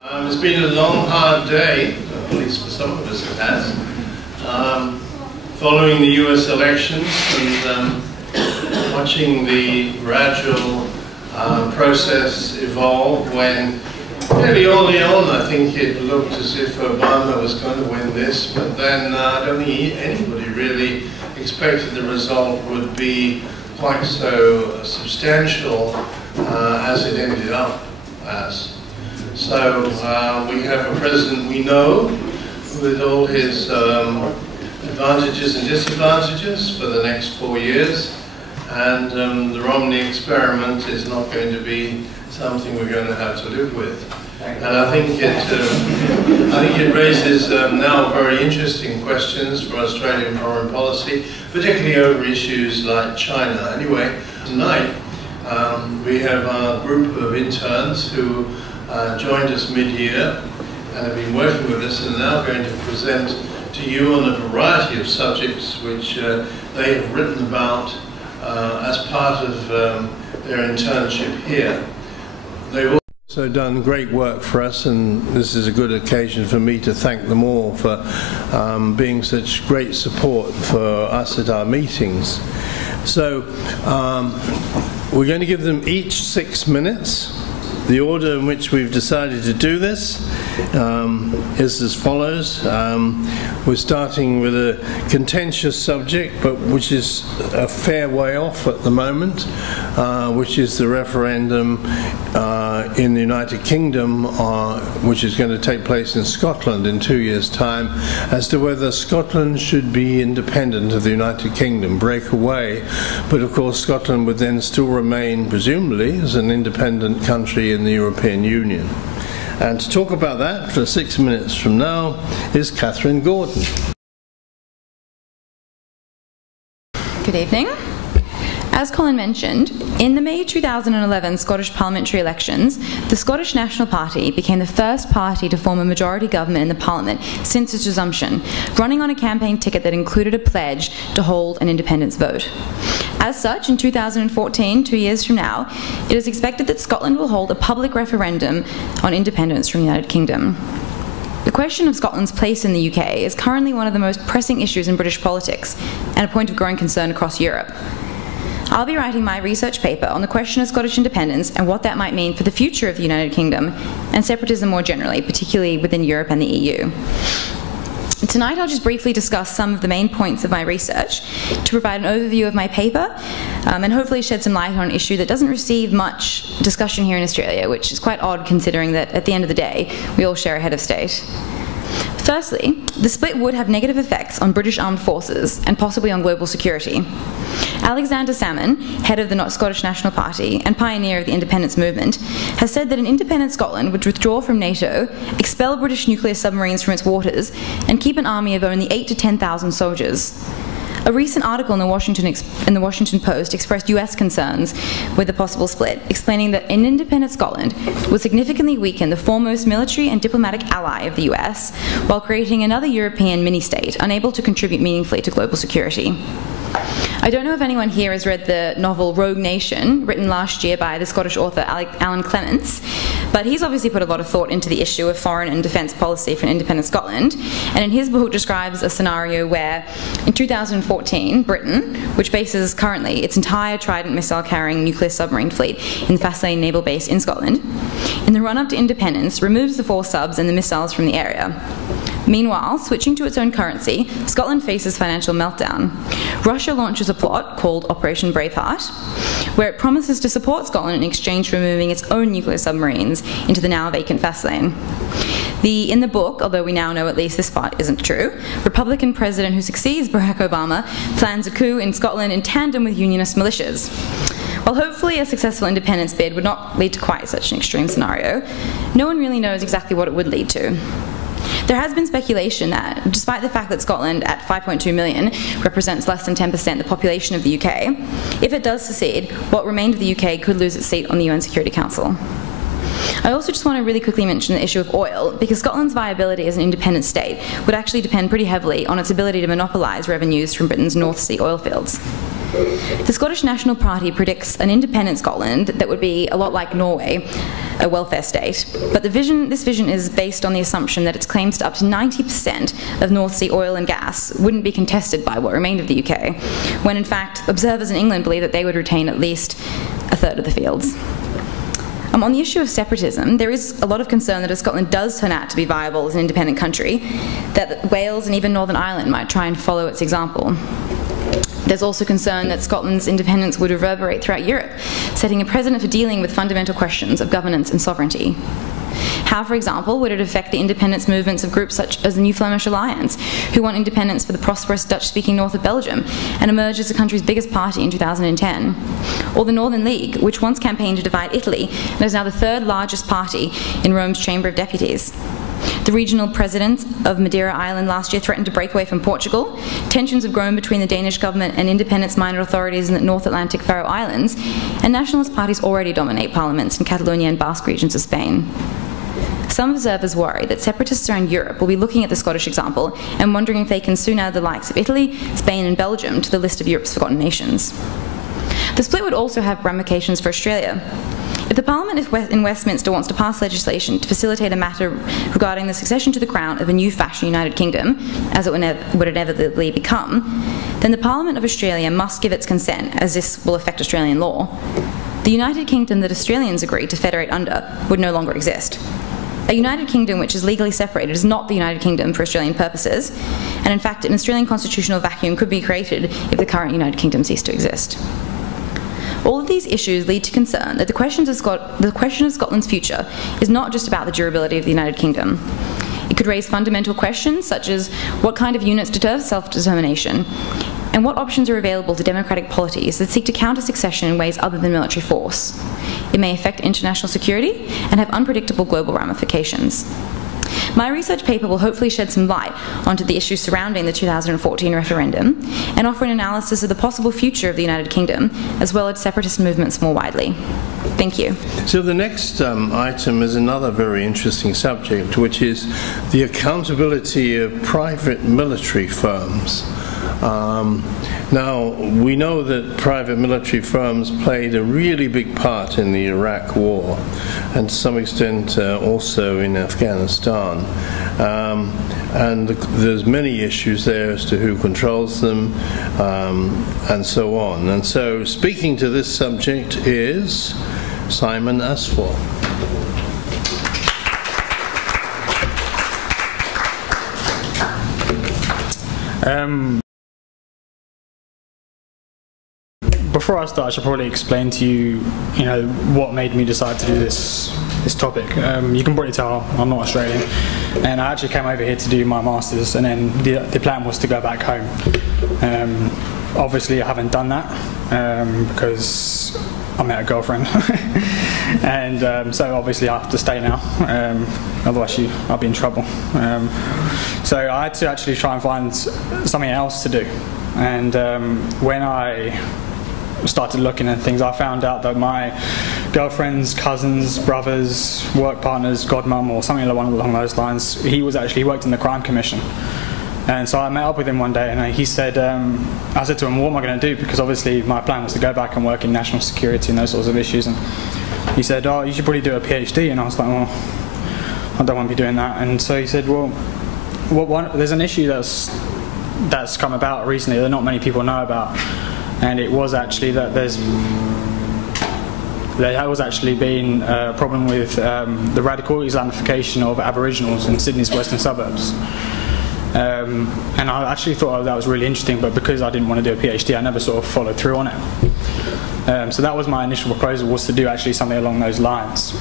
It's been a long, hard day, at least for some of us it has, following the US elections and watching the gradual process evolve when fairly early on I think it looked as if Obama was going to win this, but then I don't think anybody really expected the result would be quite so substantial as it ended up as. So we have a president we know with all his advantages and disadvantages for the next 4 years, and the Romney experiment is not going to be something we're going to have to live with. And I think it raises now very interesting questions for Australian foreign policy, particularly over issues like China. Anyway, tonight we have a group of interns who joined us mid-year and have been working with us and are now going to present to you on a variety of subjects which they have written about as part of their internship here. They've also done great work for us, and this is a good occasion for me to thank them all for being such great support for us at our meetings. So we're going to give them each 6 minutes. The order in which we've decided to do this is as follows. We're starting with a contentious subject, but which is a fair way off at the moment, which is the referendum in the United Kingdom, which is going to take place in Scotland in 2 years' time, as to whether Scotland should be independent of the United Kingdom, break away. But of course Scotland would then still remain, presumably, as an independent country in the European Union. And to talk about that for 6 minutes from now is Catherine Gordon. Good evening. As Colin mentioned, in the May 2011 Scottish parliamentary elections, the Scottish National Party became the first party to form a majority government in the Parliament since its resumption, running on a campaign ticket that included a pledge to hold an independence vote. As such, in 2014, 2 years from now, it is expected that Scotland will hold a public referendum on independence from the United Kingdom. The question of Scotland's place in the UK is currently one of the most pressing issues in British politics and a point of growing concern across Europe. I'll be writing my research paper on the question of Scottish independence and what that might mean for the future of the United Kingdom and separatism more generally, particularly within Europe and the EU. Tonight I'll just briefly discuss some of the main points of my research to provide an overview of my paper and hopefully shed some light on an issue that doesn't receive much discussion here in Australia, which is quite odd considering that at the end of the day we all share a head of state. Firstly, the split would have negative effects on British armed forces and possibly on global security. Alexander Salmon, head of the Scottish National Party and pioneer of the independence movement, has said that an independent Scotland would withdraw from NATO, expel British nuclear submarines from its waters, and keep an army of only 8,000 to 10,000 soldiers. A recent article in the Washington Post expressed US concerns with the possible split, explaining that an independent Scotland would significantly weaken the foremost military and diplomatic ally of the US, while creating another European mini-state unable to contribute meaningfully to global security. I don't know if anyone here has read the novel Rogue Nation, written last year by the Scottish author Alan Clements, but he's obviously put a lot of thought into the issue of foreign and defence policy for an independent Scotland, and in his book describes a scenario where, in 2014, Britain, which bases currently its entire Trident missile-carrying nuclear submarine fleet in the Faslane naval base in Scotland, in the run-up to independence, removes the 4 subs and the missiles from the area. Meanwhile, switching to its own currency, Scotland faces financial meltdown. Russia launches a plot called Operation Braveheart, where it promises to support Scotland in exchange for moving its own nuclear submarines into the now vacant Faslane. In the book, although we now know at least this part isn't true, Republican president who succeeds Barack Obama plans a coup in Scotland in tandem with unionist militias. While hopefully a successful independence bid would not lead to quite such an extreme scenario, no one really knows exactly what it would lead to. There has been speculation that, despite the fact that Scotland, at 5.2 million, represents less than 10% the population of the UK, if it does secede, what remained of the UK could lose its seat on the UN Security Council. I also just want to really quickly mention the issue of oil, because Scotland's viability as an independent state would actually depend pretty heavily on its ability to monopolise revenues from Britain's North Sea oil fields. The Scottish National Party predicts an independent Scotland that would be a lot like Norway, a welfare state, but this vision is based on the assumption that its claims to up to 90% of North Sea oil and gas wouldn't be contested by what remained of the UK, when in fact observers in England believe that they would retain at least a third of the fields. On the issue of separatism, there is a lot of concern that if Scotland does turn out to be viable as an independent country, that Wales and even Northern Ireland might try and follow its example. There's also concern that Scotland's independence would reverberate throughout Europe, setting a precedent for dealing with fundamental questions of governance and sovereignty. How, for example, would it affect the independence movements of groups such as the New Flemish Alliance, who want independence for the prosperous Dutch-speaking north of Belgium and emerged as the country's biggest party in 2010? Or the Northern League, which once campaigned to divide Italy and is now the third largest party in Rome's Chamber of Deputies? The regional president of Madeira Island last year threatened to break away from Portugal. Tensions have grown between the Danish government and independence-minded authorities in the North Atlantic Faroe Islands, and nationalist parties already dominate parliaments in Catalonia and Basque regions of Spain. Some observers worry that separatists around Europe will be looking at the Scottish example and wondering if they can soon add the likes of Italy, Spain and Belgium to the list of Europe's forgotten nations. The split would also have ramifications for Australia. If the Parliament in Westminster wants to pass legislation to facilitate a matter regarding the succession to the crown of a new fashion United Kingdom, as it would inevitably become, then the Parliament of Australia must give its consent, as this will affect Australian law. The United Kingdom that Australians agreed to federate under would no longer exist. A United Kingdom which is legally separated is not the United Kingdom for Australian purposes, and in fact an Australian constitutional vacuum could be created if the current United Kingdom ceased to exist. All of these issues lead to concern that the question of Scotland's future is not just about the durability of the United Kingdom. It could raise fundamental questions such as what kind of units deserve self-determination, and what options are available to democratic polities that seek to counter succession in ways other than military force. It may affect international security and have unpredictable global ramifications. My research paper will hopefully shed some light onto the issues surrounding the 2014 referendum and offer an analysis of the possible future of the United Kingdom, as well as separatist movements more widely. Thank you. So the next item is another very interesting subject, which is the accountability of private military firms. Now, we know that private military firms played a really big part in the Iraq War, and to some extent also in Afghanistan. And there's many issues there as to who controls them, and so on. And so, speaking to this subject is Simon Asfor. Before I start, I should probably explain to you, what made me decide to do this topic. You can probably tell I'm not Australian, and I actually came over here to do my masters, and then the plan was to go back home. Obviously, I haven't done that because I met a girlfriend, and so obviously I have to stay now. Otherwise, I'll be in trouble. So I had to actually try and find something else to do, and when I started looking at things, I found out that my girlfriend's cousins, brothers, work partners, godmum, or something along those lines, he worked in the Crime Commission. And so I met up with him one day, and he said, I said to him, what am I going to do? Because obviously my plan was to go back and work in national security and those sorts of issues. And he said, oh, you should probably do a PhD. And I was like, well, I don't want to be doing that. And so he said, well, there's an issue that's come about recently that not many people know about. And it was actually that there has actually been a problem with the radical Islamification of Aboriginals in Sydney's western suburbs. And I actually thought that was really interesting, but because I didn't want to do a PhD, I never sort of followed through on it. So that was my initial proposal, was to do actually something along those lines.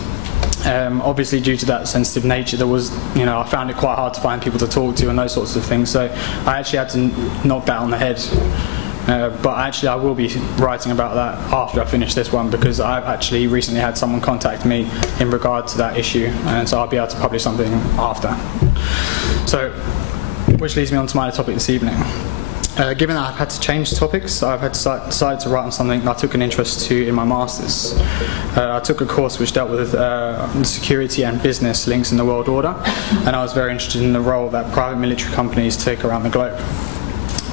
Obviously, due to that sensitive nature, there was, I found it quite hard to find people to talk to and those sorts of things. So I actually had to knock that on the head. But actually I will be writing about that after I finish this one, because I've actually recently had someone contact me in regard to that issue, and so I'll be able to publish something after. So, which leads me on to my topic this evening. Given that I've had to change topics, I've had to decide to write on something that I took an interest to in my masters. I took a course which dealt with security and business links in the world order, and I was very interested in the role that private military companies take around the globe.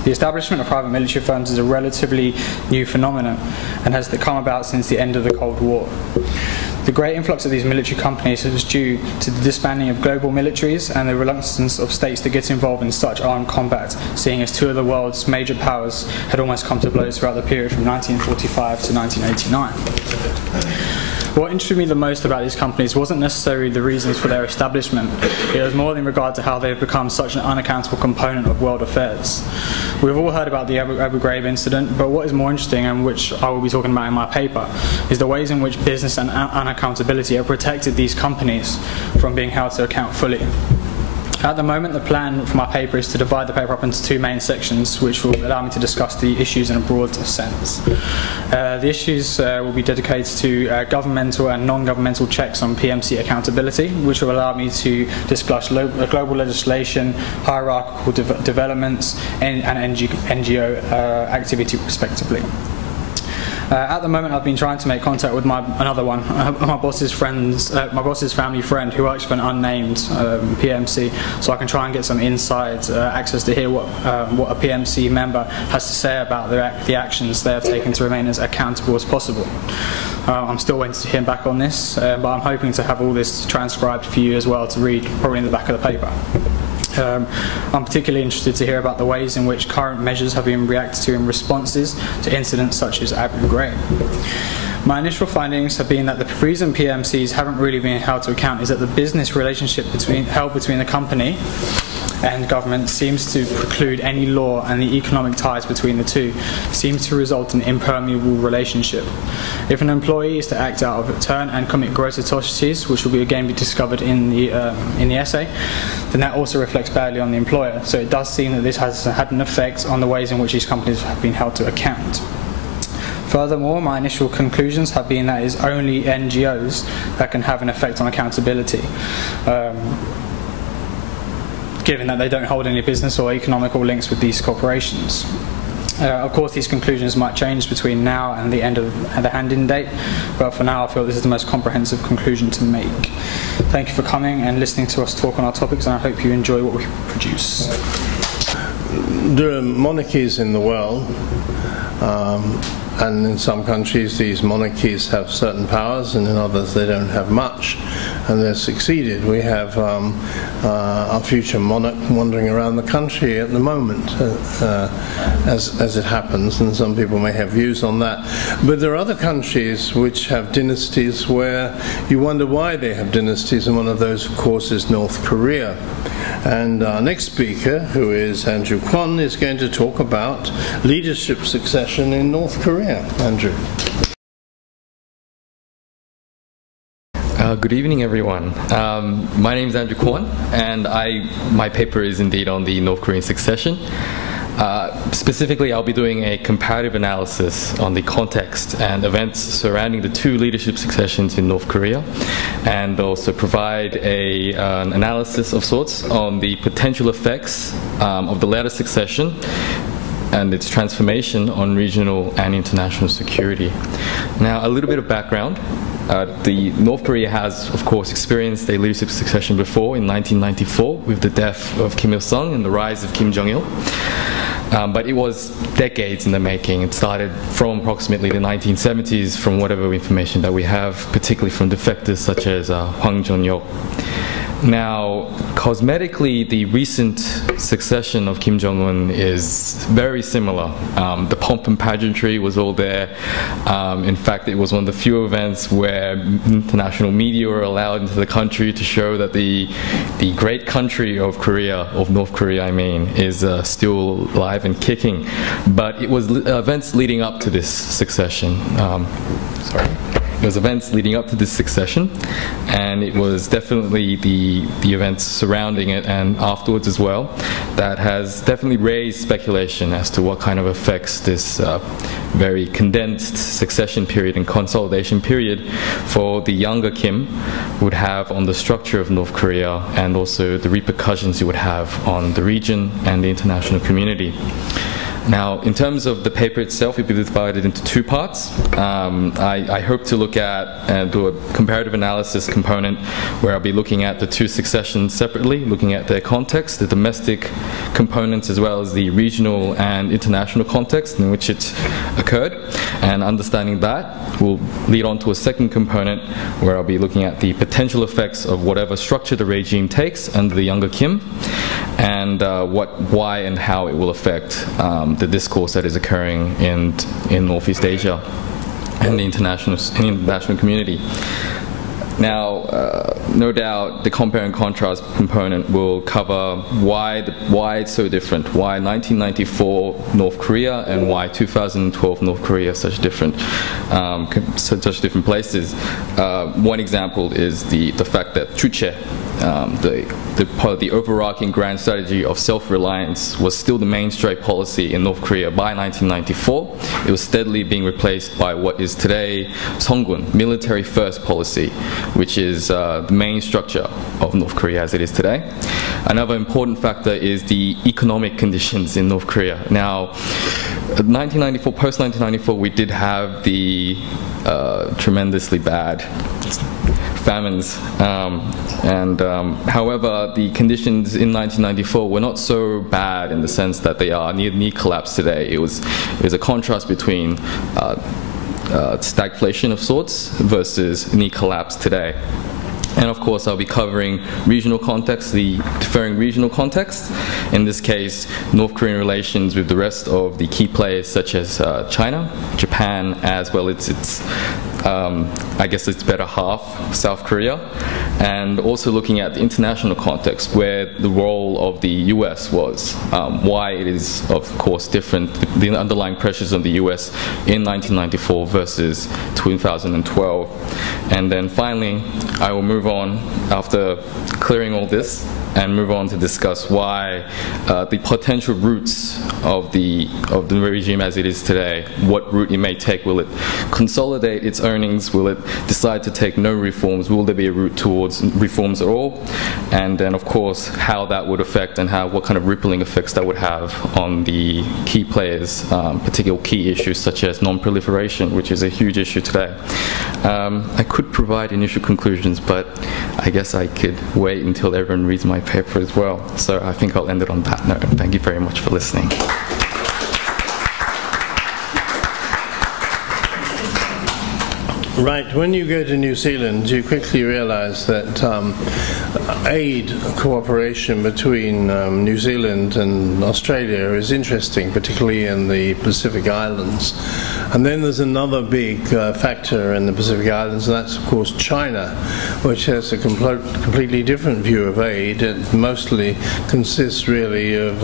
The establishment of private military firms is a relatively new phenomenon and has come about since the end of the Cold War. The great influx of these military companies was due to the disbanding of global militaries and the reluctance of states to get involved in such armed combat, seeing as two of the world's major powers had almost come to blows throughout the period from 1945 to 1989. What interested me the most about these companies wasn't necessarily the reasons for their establishment. It was more in regard to how they've become such an unaccountable component of world affairs. We've all heard about the Abu Ghraib incident, but what is more interesting, and which I will be talking about in my paper, is the ways in which business and unaccountability have protected these companies from being held to account fully. At the moment, the plan for my paper is to divide the paper up into two main sections, which will allow me to discuss the issues in a broad sense. The issues will be dedicated to governmental and non-governmental checks on PMC accountability, which will allow me to discuss global legislation, hierarchical developments, and NGO activity respectively. At the moment, I've been trying to make contact with my boss's family friend who works for an unnamed PMC, so I can try and get some inside access to hear what a PMC member has to say about the actions they have taken to remain as accountable as possible. I'm still waiting to hear back on this, but I'm hoping to have all this transcribed for you as well to read, probably in the back of the paper. I'm particularly interested to hear about the ways in which current measures have been reacted to in responses to incidents such as Abu Ghraib. My initial findings have been that the reason PMCs haven't really been held to account is that the business relationship held between the company and government seems to preclude any law, and the economic ties between the two seems to result in an impermeable relationship. If an employee is to act out of turn and commit gross atrocities, which will again be discovered in the essay, then that also reflects badly on the employer. So it does seem that this has had an effect on the ways in which these companies have been held to account. Furthermore, my initial conclusions have been that it is only NGOs that can have an effect on accountability, given that they don't hold any business or economical links with these corporations. Of course, these conclusions might change between now and the end of the hand-in date, but for now I feel this is the most comprehensive conclusion to make. Thank you for coming and listening to us talk on our topics, and I hope you enjoy what we produce. There are monarchies in the world, and in some countries these monarchies have certain powers, and in others they don't have much, and they're succeeded. We have our future monarch wandering around the country at the moment, as it happens, and some people may have views on that. But there are other countries which have dynasties where you wonder why they have dynasties, and one of those, of course, is North Korea. And our next speaker, who is Andrew Kwon, is going to talk about leadership succession in North Korea. Andrew. Good evening, everyone. My name is Andrew Kwon, and my paper is indeed on the North Korean succession. Specifically, I'll be doing a comparative analysis on the context and events surrounding the two leadership successions in North Korea, and also provide an analysis of sorts on the potential effects of the latter succession and its transformation on regional and international security. Now, a little bit of background. North Korea has, of course, experienced a leadership succession before in 1994 with the death of Kim Il-sung and the rise of Kim Jong-il. But it was decades in the making. It started from approximately the 1970s, from whatever information that we have, particularly from defectors such as Hwang Jong-yok. Now, cosmetically, the recent succession of Kim Jong-un is very similar. The pomp and pageantry was all there. In fact, it was one of the few events where international media were allowed into the country to show that the great country of Korea, of North Korea I mean, is still alive and kicking. But it was events leading up to this succession. It was events leading up to this succession, and it was definitely the events surrounding it and afterwards as well that has definitely raised speculation as to what kind of effects this very condensed succession period and consolidation period for the younger Kim would have on the structure of North Korea, and also the repercussions it would have on the region and the international community. Now, in terms of the paper itself, it will be divided into two parts. I hope to look at and do a comparative analysis component where I'll be looking at the two successions separately, looking at their context, the domestic components as well as the regional and international context in which it occurred, and understanding that will lead on to a second component where I'll be looking at the potential effects of whatever structure the regime takes under the younger Kim, and why and how it will affect the discourse that is occurring in Northeast Asia and the international community. Now, no doubt the compare and contrast component will cover why it's so different, why 1994 North Korea and why 2012 North Korea are such different places. One example is the fact that Juche, the overarching grand strategy of self-reliance, was still the mainstay policy in North Korea by 1994. It was steadily being replaced by what is today Songun, military first policy, which is the main structure of North Korea as it is today. Another important factor is the economic conditions in North Korea. Now, post-1994, we did have the tremendously bad famines, however, the conditions in 1994 were not so bad in the sense that they are near collapse today. It was a contrast between stagflation of sorts versus near collapse today. And of course, I'll be covering regional context, the differing regional context. In this case, North Korean relations with the rest of the key players such as China, Japan, as well as its better half, South Korea, and also looking at the international context where the role of the US was, why it is, of course, different, the underlying pressures on the US in 1994 versus 2012. And then finally, I will move on after clearing all this and move on to discuss why the potential roots of the regime as it is today, what route it may take. Will it consolidate its earnings? Will it decide to take no reforms? Will there be a route towards reforms at all? And then, of course, how that would affect and what kind of rippling effects that would have on the key players, particular key issues such as non-proliferation, which is a huge issue today. I could provide initial conclusions, but I guess I could wait until everyone reads my paper as well. So I think I'll end it on that note. Thank you very much for listening. Right, when you go to New Zealand, you quickly realize that aid cooperation between New Zealand and Australia is interesting, particularly in the Pacific Islands. And then there's another big factor in the Pacific Islands, and that's, of course, China, which has a completely different view of aid. It mostly consists really of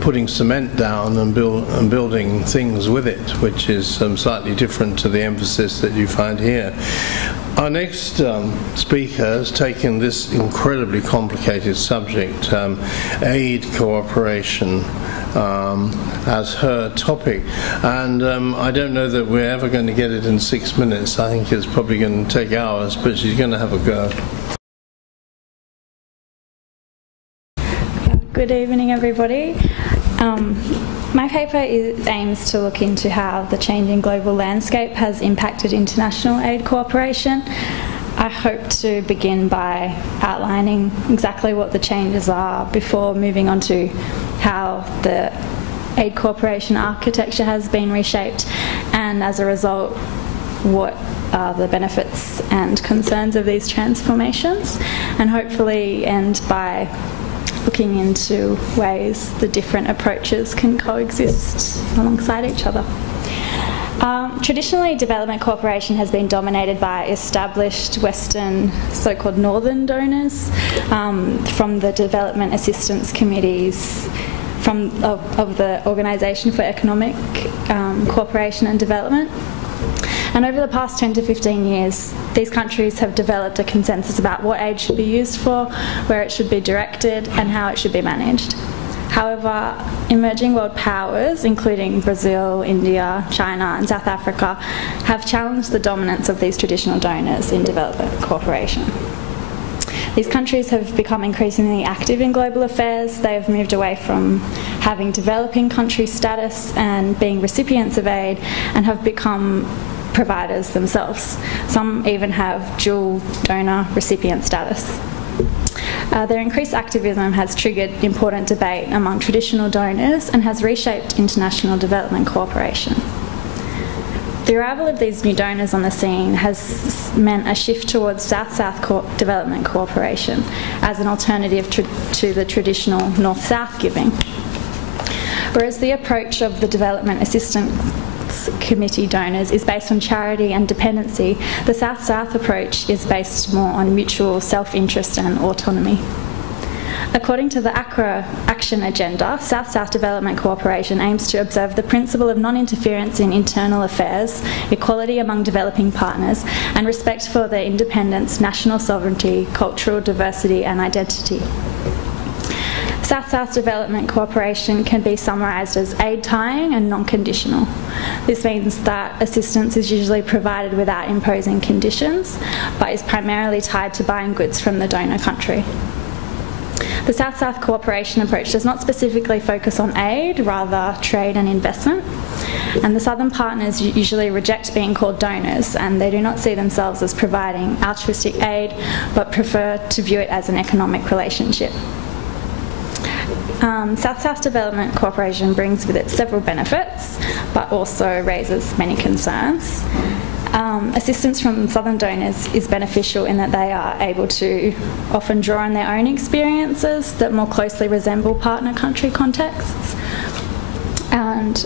putting cement down and building things with it, which is slightly different to the emphasis that you find here. Our next speaker has taken this incredibly complicated subject, aid cooperation, as her topic, and I don't know that we're ever going to get it in 6 minutes. I think it's probably going to take hours, but she's going to have a go. Good evening, everybody. My paper aims to look into how the changing global landscape has impacted international aid cooperation. I hope to begin by outlining exactly what the changes are before moving on to how the aid cooperation architecture has been reshaped, and as a result, what are the benefits and concerns of these transformations, and hopefully end by looking into ways the different approaches can coexist alongside each other. Traditionally, development cooperation has been dominated by established Western, so-called northern donors from the development assistance committees of the Organisation for Economic Cooperation and Development. And over the past 10 to 15 years, these countries have developed a consensus about what aid should be used for, where it should be directed, and how it should be managed. However, emerging world powers, including Brazil, India, China, and South Africa, have challenged the dominance of these traditional donors in development cooperation. These countries have become increasingly active in global affairs. They've moved away from having developing country status and being recipients of aid, and have become providers themselves. Some even have dual donor recipient status. Their increased activism has triggered important debate among traditional donors and has reshaped international development cooperation. The arrival of these new donors on the scene has meant a shift towards South-South development cooperation as an alternative to the traditional North-South giving. Whereas the approach of the Development Assistance Committee donors is based on charity and dependency, the South-South approach is based more on mutual self-interest and autonomy. According to the ACRA Action Agenda, South-South Development Cooperation aims to observe the principle of non-interference in internal affairs, equality among developing partners, and respect for their independence, national sovereignty, cultural diversity and identity. South-South Development Cooperation can be summarised as aid tying and non-conditional. This means that assistance is usually provided without imposing conditions, but is primarily tied to buying goods from the donor country. The South-South cooperation approach does not specifically focus on aid, rather trade and investment. And the southern partners usually reject being called donors, and they do not see themselves as providing altruistic aid, but prefer to view it as an economic relationship. South-South Development Cooperation brings with it several benefits, but also raises many concerns. Assistance from southern donors is beneficial in that they are able to often draw on their own experiences that more closely resemble partner country contexts. And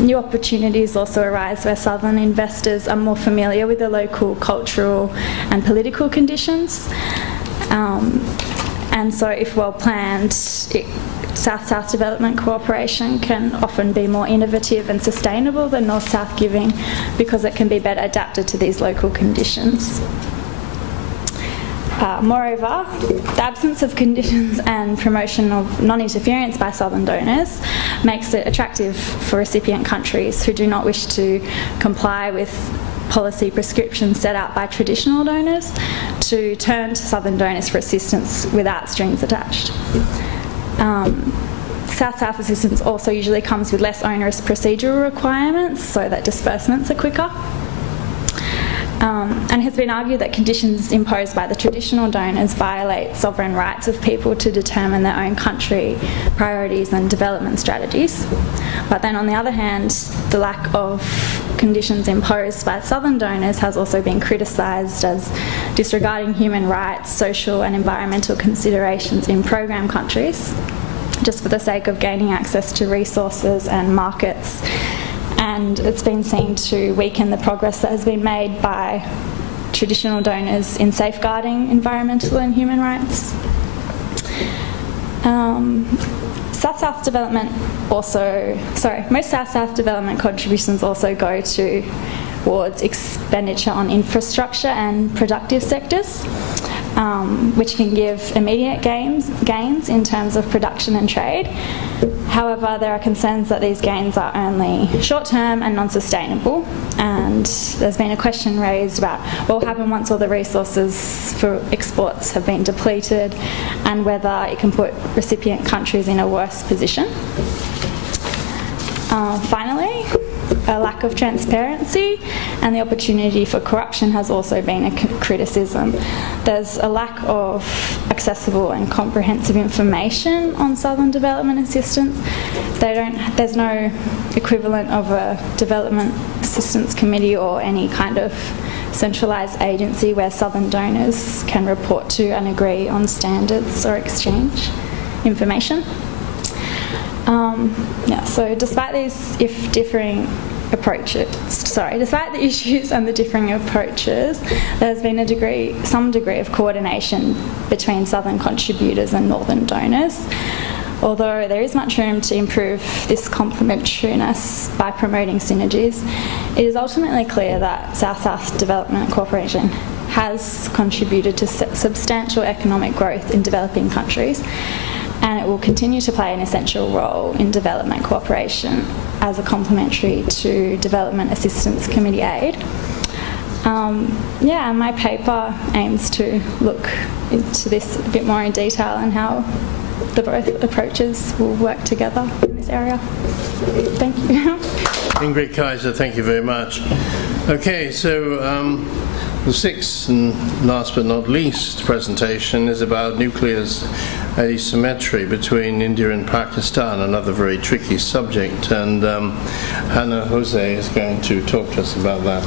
new opportunities also arise where southern investors are more familiar with the local cultural and political conditions. And so if well planned, South-South Development Cooperation can often be more innovative and sustainable than North-South giving because it can be better adapted to these local conditions. Moreover, the absence of conditions and promotion of non-interference by southern donors makes it attractive for recipient countries who do not wish to comply with policy prescriptions set out by traditional donors to turn to southern donors for assistance without strings attached. South-South assistance also usually comes with less onerous procedural requirements so that disbursements are quicker. And it has been argued that conditions imposed by the traditional donors violate sovereign rights of people to determine their own country priorities and development strategies. But then on the other hand, the lack of conditions imposed by southern donors has also been criticised as disregarding human rights, social and environmental considerations in program countries, just for the sake of gaining access to resources and markets. And it's been seen to weaken the progress that has been made by traditional donors in safeguarding environmental and human rights. South-South development also, most South-South development contributions also go towards expenditure on infrastructure and productive sectors, which can give immediate gains in terms of production and trade. However, there are concerns that these gains are only short-term and non-sustainable, and there's been a question raised about what will happen once all the resources for exports have been depleted and whether it can put recipient countries in a worse position. Finally, a lack of transparency and the opportunity for corruption has also been a criticism. There's a lack of accessible and comprehensive information on southern development assistance. There's no equivalent of a development assistance committee or any kind of centralised agency where southern donors can report to and agree on standards or exchange information. So despite despite the issues and the differing approaches, there's been some degree of coordination between southern contributors and northern donors. Although there is much room to improve this complementariness by promoting synergies, it is ultimately clear that South-South Development Cooperation has contributed to substantial economic growth in developing countries, and it will continue to play an essential role in development cooperation as a complementary to Development Assistance Committee aid. My paper aims to look into this a bit more in detail and how the both approaches will work together in this area. Thank you. Ingrid Kaiser, thank you very much. Okay, so the sixth and last but not least presentation is about nuclear asymmetry between India and Pakistan, another very tricky subject, and Hannah Jose is going to talk to us about that.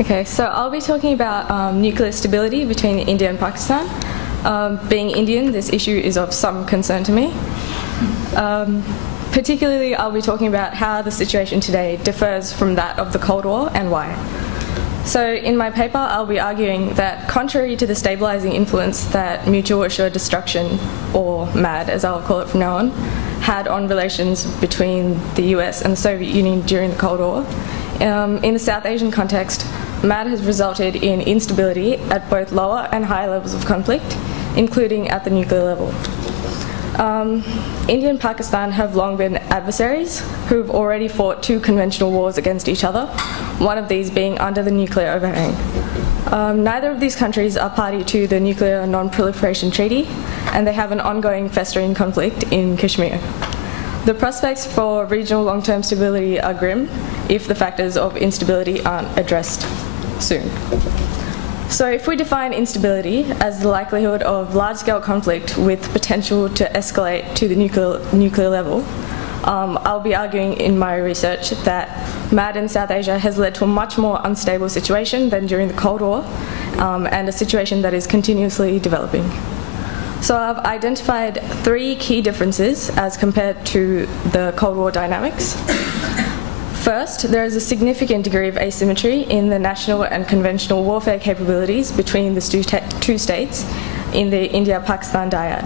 Okay, so I'll be talking about nuclear stability between India and Pakistan. Being Indian, this issue is of some concern to me. Particularly, I'll be talking about how the situation today differs from that of the Cold War and why. So in my paper, I'll be arguing that contrary to the stabilising influence that mutual assured destruction, or MAD as I'll call it from now on, had on relations between the US and the Soviet Union during the Cold War, in the South Asian context, MAD has resulted in instability at both lower and higher levels of conflict, including at the nuclear level. India and Pakistan have long been adversaries who've already fought two conventional wars against each other, one of these being under the nuclear overhang. Neither of these countries are party to the Nuclear Non-Proliferation Treaty, and they have an ongoing festering conflict in Kashmir. The prospects for regional long-term stability are grim if the factors of instability aren't addressed soon. So if we define instability as the likelihood of large-scale conflict with potential to escalate to the nuclear level, I'll be arguing in my research that MAD in South Asia has led to a much more unstable situation than during the Cold War, and a situation that is continuously developing. So I've identified three key differences as compared to the Cold War dynamics. First, there is a significant degree of asymmetry in the national and conventional warfare capabilities between the two states in the India-Pakistan dyad.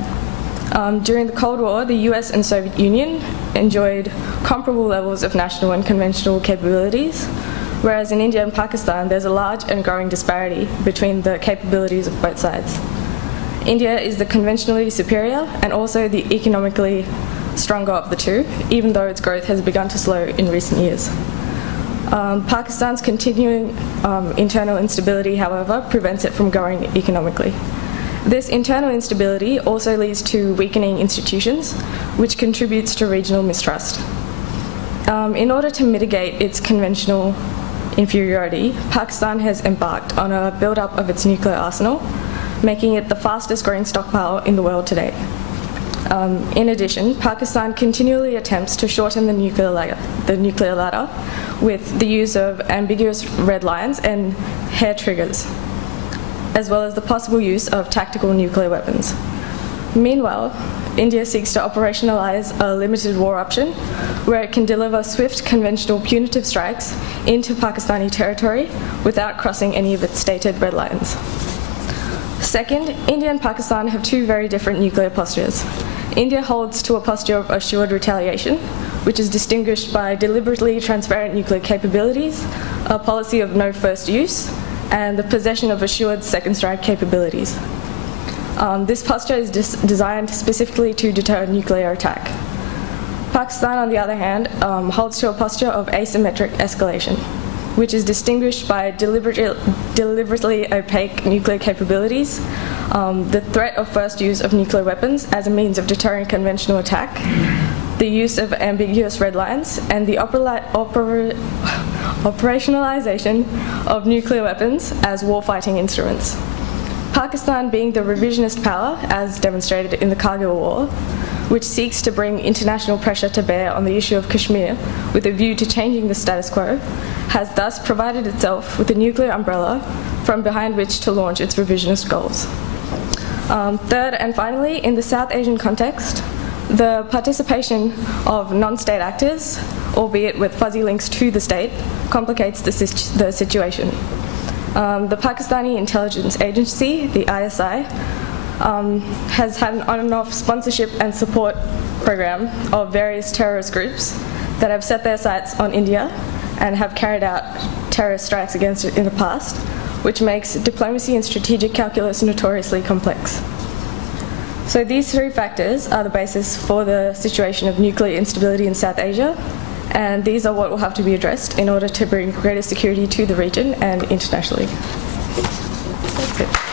During the Cold War, the US and Soviet Union enjoyed comparable levels of national and conventional capabilities, whereas in India and Pakistan, there's a large and growing disparity between the capabilities of both sides. India is the conventionally superior and also the economically stronger of the two, even though its growth has begun to slow in recent years. Pakistan's continuing internal instability, however, prevents it from growing economically. This internal instability also leads to weakening institutions, which contributes to regional mistrust. In order to mitigate its conventional inferiority, Pakistan has embarked on a build-up of its nuclear arsenal, making it the fastest growing stockpile in the world today. In addition, Pakistan continually attempts to shorten the nuclear ladder with the use of ambiguous red lines and hair triggers, as well as the possible use of tactical nuclear weapons. Meanwhile, India seeks to operationalize a limited war option where it can deliver swift conventional punitive strikes into Pakistani territory without crossing any of its stated red lines. Second, India and Pakistan have two very different nuclear postures. India holds to a posture of assured retaliation, which is distinguished by deliberately transparent nuclear capabilities, a policy of no first use, and the possession of assured second strike capabilities. This posture is designed specifically to deter nuclear attack. Pakistan, on the other hand, holds to a posture of asymmetric escalation, which is distinguished by deliberately opaque nuclear capabilities, the threat of first use of nuclear weapons as a means of deterring conventional attack, the use of ambiguous red lines, and the operationalization of nuclear weapons as war-fighting instruments. Pakistan being the revisionist power, as demonstrated in the Kargil War, which seeks to bring international pressure to bear on the issue of Kashmir with a view to changing the status quo, has thus provided itself with a nuclear umbrella from behind which to launch its revisionist goals. Third and finally, in the South Asian context, the participation of non-state actors, albeit with fuzzy links to the state, complicates the situation. The Pakistani intelligence agency, the ISI, has had an on and off sponsorship and support program of various terrorist groups that have set their sights on India and have carried out terrorist strikes against it in the past, which makes diplomacy and strategic calculus notoriously complex. So these three factors are the basis for the situation of nuclear instability in South Asia, and these are what will have to be addressed in order to bring greater security to the region and internationally. That's it.